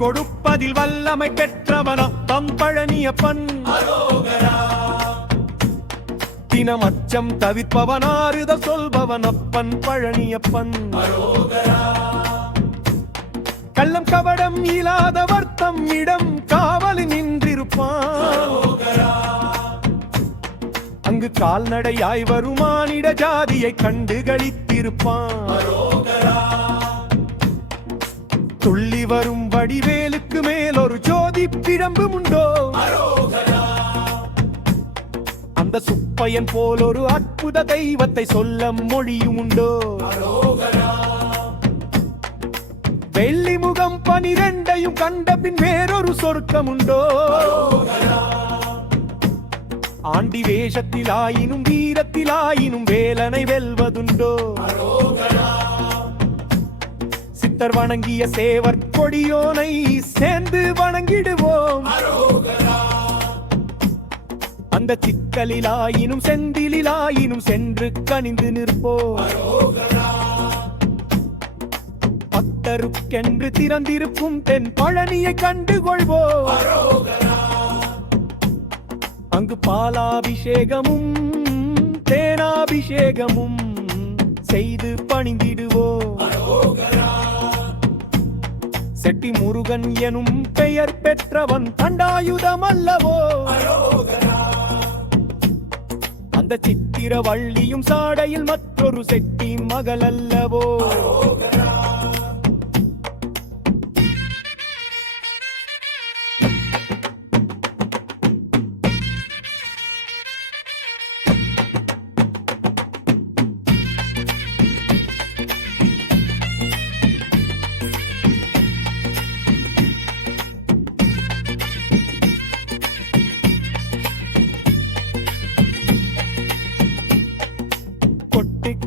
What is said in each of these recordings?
கொடுப்பதில் வல்லமை பெற்றவனப்பம் பழனியப்பன். தினம் அச்சம் தவிர்ப்பவன் ஆறுதல் சொல்பவனப்பன் பழனியப்பன். கள்ளம் கவடம் இல்லாத வர்த்தம் இடம் காவலில் நின்றிருப்பான். அங்கு கால்நடையாய் வரும் மானிட ஜாதியை கண்டு களித்திருப்பான். துள்ளி வரும் வடிவேலுக்கு மேல் ஒரு ஜோதி பிழம்பு உண்டோ? அந்த சுப்பையன் போல் ஒரு அற்புத தெய்வத்தை சொல்ல மொழியும் உண்டோ? வெள்ளி முகம் 12 கண்ட பின் வேறொரு சொர்க்கம் உண்டோ? ஆண்டி வேஷத்திலாயினும் வீரத்திலாயினும் வேலனை வெல்வதுண்டோ? சித்தர் வணங்கிய சேவர் கொடியோனை சேர்ந்து வணங்கிடுவோம். அந்த சிக்கலிலாயினும் செந்திலாயினும் சென்று கனிந்து நிற்போம். பக்தருக்கென்று திறந்திருக்கும் தென் பழனியை கண்டு கொள்வோம். அங்கு பாலாபிஷேகமும் தேனாபிஷேகமும் செய்து பணிந்திடுவோம். செட்டி முருகன் எனும் பெயர் பெற்றவன் தண்டாயுதம் அல்லவோ? அந்த சித்திர வள்ளியும் சாடையில் மற்றொரு செட்டி மகள் அல்லவோ?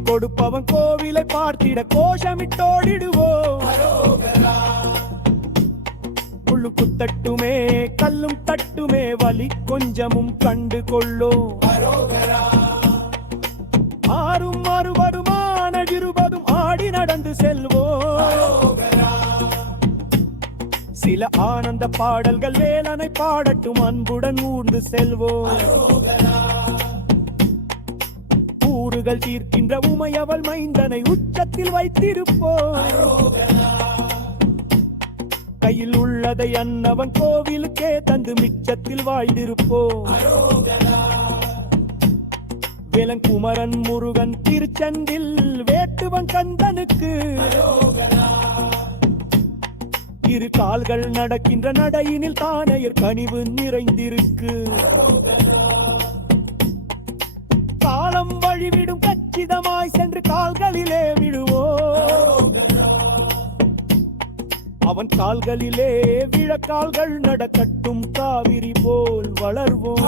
கொடுப்பவன் கோவிலை பார்த்திட கோஷமிட்டோடிடுவோம். புள்ளு குத்தட்டுமே கல்லும் தட்டுமே வலி கொஞ்சமும் கண்டு கொள்ளோம். ஆறும் அறுபதுமான இருபதும் ஆடி நடந்து செல்வோம். சில ஆனந்த பாடல்கள் வேலனை பாடட்டும் அன்புடன் ஊர்ந்து செல்வோம். ஊறுகள் தீர்க்கின்ற உமையவள் மைந்தனை உச்சத்தில் வைத்திருப்போம். கையில் உள்ளதை அன்னவன் கோவிலுக்கே தந்து மிச்சத்தில் வாழ்ந்திருப்போம். வேலங்குமரன் முருகன் திருச்செந்தில் வேட்டுவன் கந்தனுக்கு இரு கால்கள் நடக்கின்ற நடையினில் தானையர் கனிவு நிறைந்திருக்கு. காலம் வழிவிடும் கச்சிதமாய் சென்று கால்களிலே விடுவோம். அவன் கால்களிலே விழ கால்கள் நடக்கட்டும் காவிரி போல் வளர்வோம்.